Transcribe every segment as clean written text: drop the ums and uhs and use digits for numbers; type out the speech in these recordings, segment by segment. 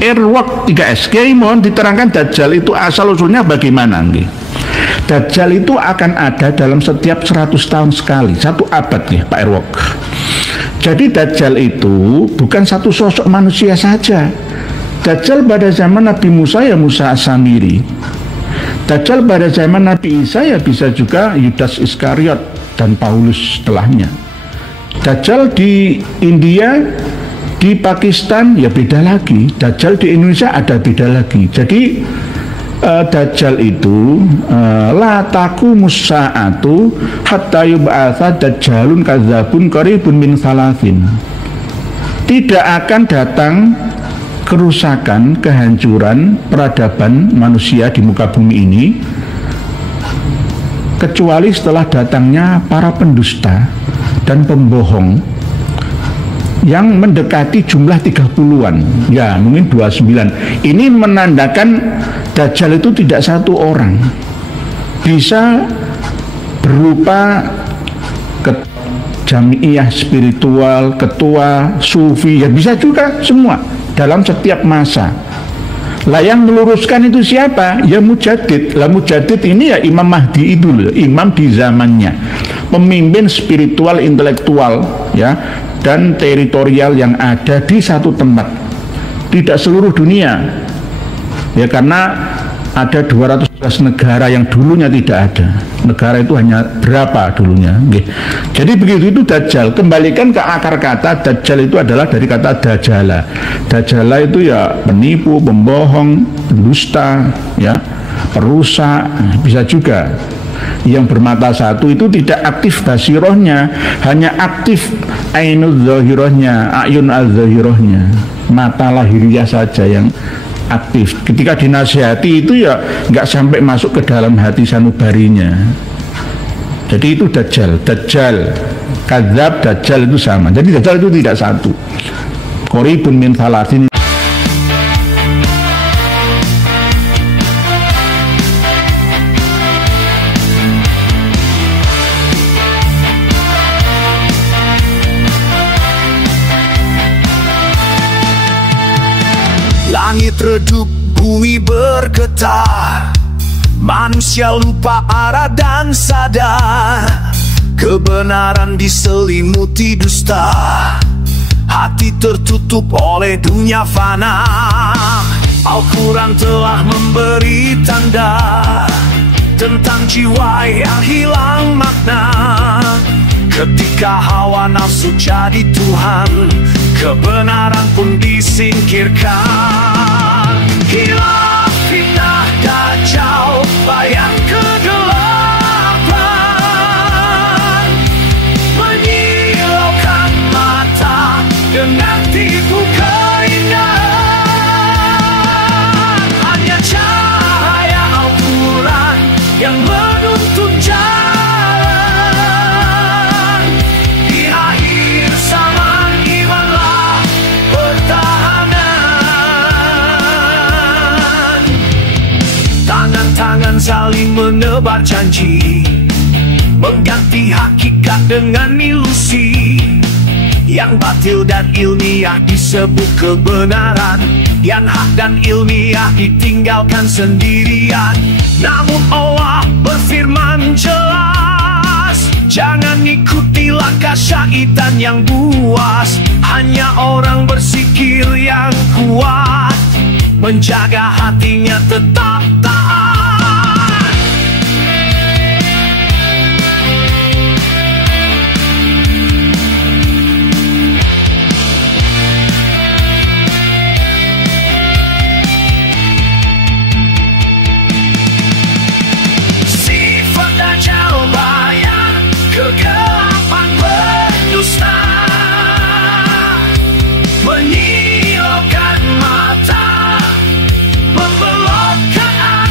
Airwalk 3S. Kiai mohon diterangkan Dajjal itu asal usulnya bagaimana? Dajjal itu akan ada dalam setiap 100 tahun sekali, 1 abad nih Pak Airwalk. Jadi Dajjal itu bukan satu sosok manusia saja. Dajjal pada zaman Nabi Musa ya Musa As-Samiri. Dajjal pada zaman Nabi Isa ya bisa juga Yudas Iskariot dan Paulus setelahnya. Dajjal di India, di Pakistan ya beda lagi. Dajjal di Indonesia ada beda lagi. Jadi Dajjal itu la taqumus sa'atu hatta yub'atsa dajjalun kadzabun qaribun min salasin. Tidak akan datang kerusakan, kehancuran peradaban manusia di muka bumi ini kecuali setelah datangnya para pendusta dan pembohong yang mendekati jumlah 30-an, ya mungkin 29. Ini menandakan Dajjal itu tidak satu orang, bisa berupa jamiah spiritual, ketua sufi, ya bisa juga semua dalam setiap masa. Lah yang meluruskan itu siapa? Ya Mujaddid. Lah Mujaddid ini ya Imam Mahdi itu loh, imam di zamannya, pemimpin spiritual, intelektual, ya, dan teritorial yang ada di satu tempat, tidak seluruh dunia, ya karena ada 211 negara yang dulunya tidak ada. Negara itu hanya berapa dulunya. Jadi begitu itu Dajjal. Kembalikan ke akar kata, Dajjal itu adalah dari kata Dajjala. Dajjala itu ya penipu, pembohong, pendusta, ya, perusak, bisa juga. Yang bermata satu itu tidak aktif basirohnya, hanya aktif ainul zahirohnya, ayun al-zahirohnya, mata lahiriah saja yang aktif. Ketika dinasihati itu ya nggak sampai masuk ke dalam hati sanubarinya. Jadi itu Dajjal, kadzab, Dajjal itu sama. Jadi Dajjal itu tidak satu. Qaribun min salasin. Langit redup, bumi bergetar, manusia lupa arah dan sadar. Kebenaran diselimuti dusta, hati tertutup oleh dunia fana. Al-Quran telah memberi tanda tentang jiwa yang hilang makna. Ketika hawa nafsu jadi Tuhan, kebenaran pun disingkirkan. Hilaf, fitnah, dajjal, bayang kegelapan, menyilaukan mata dengan tipu keindahan. Hanya cahaya Al-Quran yang menuntun jalan. Di akhir zaman imanlah pertahanan. Tangan-tangan saling menebar janji, mengganti hakikat dengan ilusi. Yang batil dan ilmiah disebut kebenaran, yang hak dan ilmiah ditinggalkan sendirian. Namun Allah berfirman jelas, jangan ikuti langkah syaitan yang buas. Hanya orang bersikir yang kuat, menjaga hatinya tetap taat. Sifat Dajjal bayang kegelapan pendusta, menyilaukan mata, membelokkan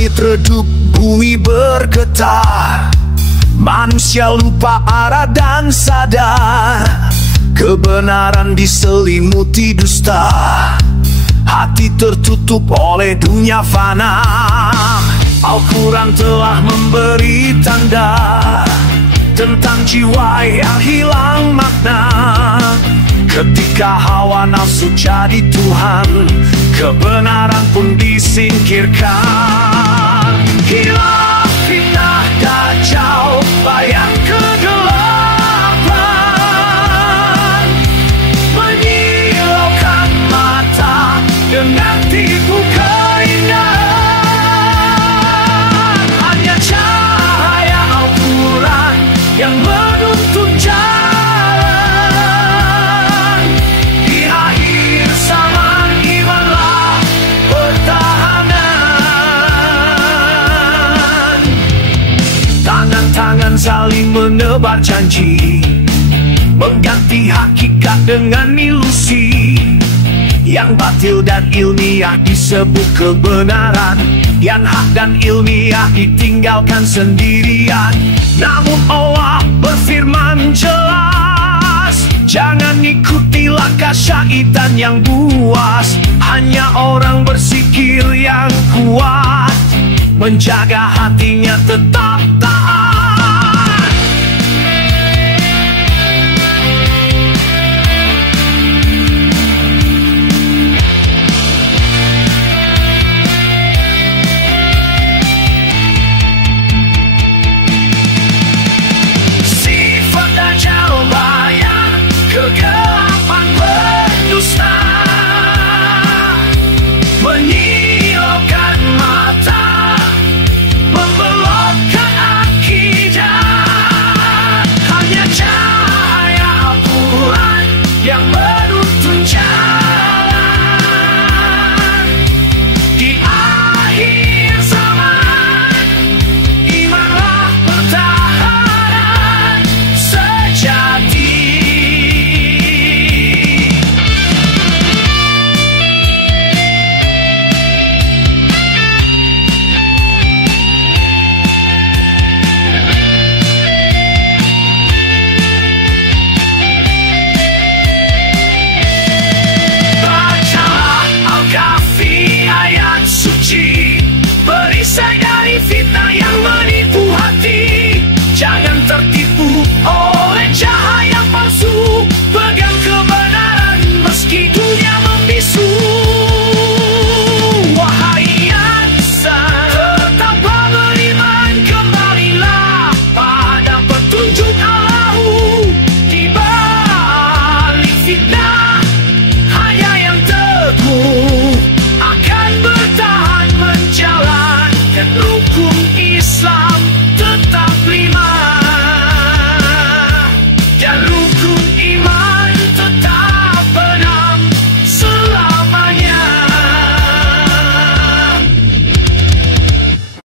Langit redup, bumi bergetar, manusia lupa arah dan sadar. Kebenaran diselimuti dusta, hati tertutup oleh dunia fana. Al-Quran telah memberi tanda tentang jiwa yang hilang makna. Ketika hawa nafsu jadi Tuhan, kebenaran pun disingkirkan. Hilaf, fitnah, dajjal, bayang kegelapan, menyilaukan mata dengan tipu keindahan. Hanya cahaya Al-Quran yang menuntun jalan. Di akhir zaman imanlah pertahanan. Tangan-tangan saling menebar janji, mengganti hakikat dengan ilusi. Yang batil dan ilmiah disebut kebenaran, yang hak dan ilmiah ditinggalkan sendirian. Namun Allah berfirman jelas, jangan ikuti langkah syaitan yang buas. Hanya orang bersikir yang kuat, menjaga hatinya tetap